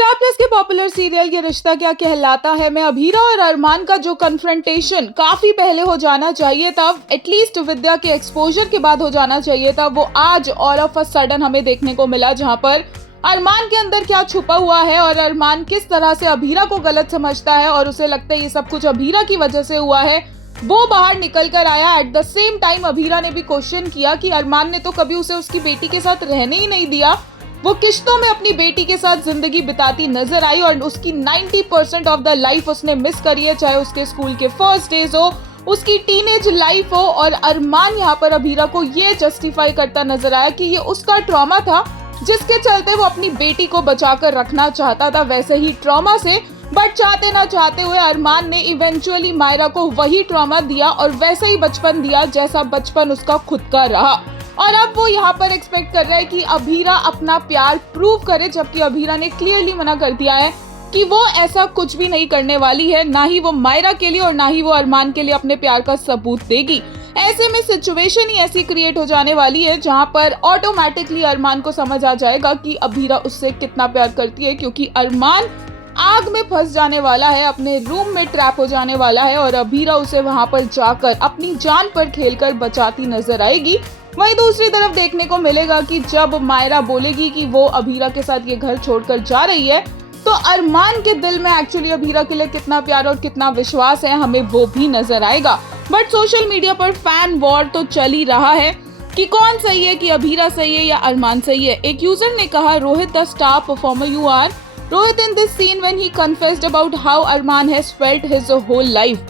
Star plus के popular serial ये रिश्ता क्या कहलाता है में अभीरा और अरमान का जो कन्फ्रंटेशन काफी पहले हो जाना चाहिए था, एटलीस्ट विद्या के एक्सपोजर के बाद हो जाना चाहिए था, वो आज ऑल ऑफ अ सडन हमें देखने को मिला, जहां पर अरमान के अंदर क्या छुपा हुआ है और अरमान किस तरह से अभीरा को गलत समझता है और उसे लगता है ये सब कुछ अभीरा की वजह से हुआ है, वो बाहर निकल कर आया। At the same time Abhira ने भी क्वेश्चन किया कि अरमान ने तो कभी उसे उसकी बेटी के साथ रहने ही नहीं दिया, वो किश्तों में अपनी बेटी के साथ जिंदगी बिताती नजर आई और उसकी 90% ऑफ द लाइफ उसने मिस करी है, चाहे उसके स्कूल के फर्स्ट डेज हो, उसकी टीनेज लाइफ हो। और अरमान यहाँ पर अभीरा को ये जस्टिफाई करता नजर आया कि ये उसका ट्रॉमा था जिसके चलते वो अपनी बेटी को बचाकर रखना चाहता था, वैसे ही ट्रॉमा से, बट चाहते ना चाहते हुए अरमान ने इवेंचुअली मायरा को वही ट्रॉमा दिया और वैसा ही बचपन दिया जैसा बचपन उसका खुद का रहा। और अब वो यहाँ पर एक्सपेक्ट कर रहा है कि अभीरा अपना प्यार प्रूव करे, जबकि अभीरा ने क्लियरली मना कर दिया है कि वो ऐसा कुछ भी नहीं करने वाली है, ना ही वो मायरा के लिए और ना ही वो अरमान के लिए अपने प्यार का सबूत देगी। ऐसे में सिचुएशन ही ऐसी क्रिएट हो जाने वाली है जहां पर ऑटोमेटिकली अरमान को समझ आ जाएगा कि अभीरा उससे कितना प्यार करती है, क्योंकि अरमान आग में फंस जाने वाला है, अपने रूम में ट्रैप हो जाने वाला है और अभीरा उसे वहां पर जाकर अपनी जान पर खेलकर बचाती नजर आएगी। वहीं दूसरी तरफ देखने को मिलेगा कि जब मायरा बोलेगी कि वो अभीरा के साथ ये घर छोड़कर जा रही है, तो अरमान के दिल में एक्चुअली अभीरा के लिए कितना प्यार और कितना विश्वास है, हमें वो भी नजर आएगा। बट सोशल मीडिया पर फैन वॉर तो चल ही रहा है कि कौन सही है, कि अभीरा सही है या अरमान सही है। एक यूजर ने कहा, Rohit the star performer you are, Rohit in this scene when he confessed about how Armaan has felt his whole life.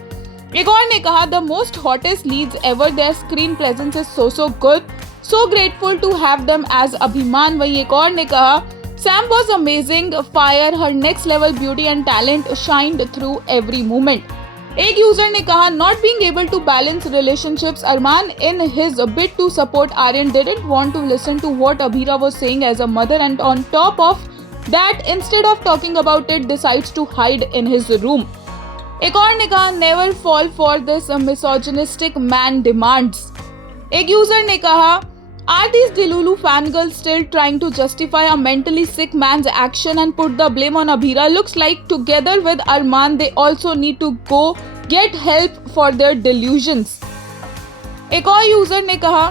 एक और ने कहा, the most hottest leads ever, their screen presence is so good, so grateful to have them as Abhimaan. वहीं एक और ने कहा, Sam was amazing fire, her next level beauty and talent shined through every moment. एक user ने कहा, not being able to balance relationships, Armaan in his bid to support Aryan didn't want to listen to what Abhira was saying as a mother and on top of that instead of talking about it decides to hide in his room. एक और ने कहा, never fall for this misogynistic man demands. एक user ने कहा, are these Delulu fangirls still trying to justify a mentally sick man's action and put the blame on Abhira? Looks like together with Arman they also need to go get help for their delusions. एक और user ने कहा,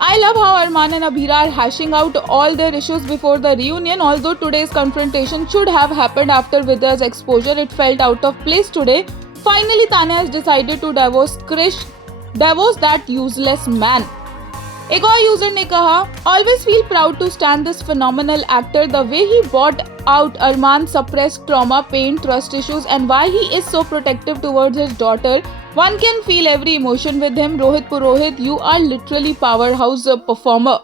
I love how Arman and Abhira are hashing out all their issues before the reunion. Although today's confrontation should have happened after Vidya's exposure, it felt out of place today. Finally, Tanya has decided to divorce Krish, divorce that useless man. एक और user ने कहा, always feel proud to stand this phenomenal actor, the way he brought out Arman's suppressed trauma, pain, trust issues and why he is so protective towards his daughter. One can feel every emotion with him. Rohit Purohit, you are literally powerhouse performer.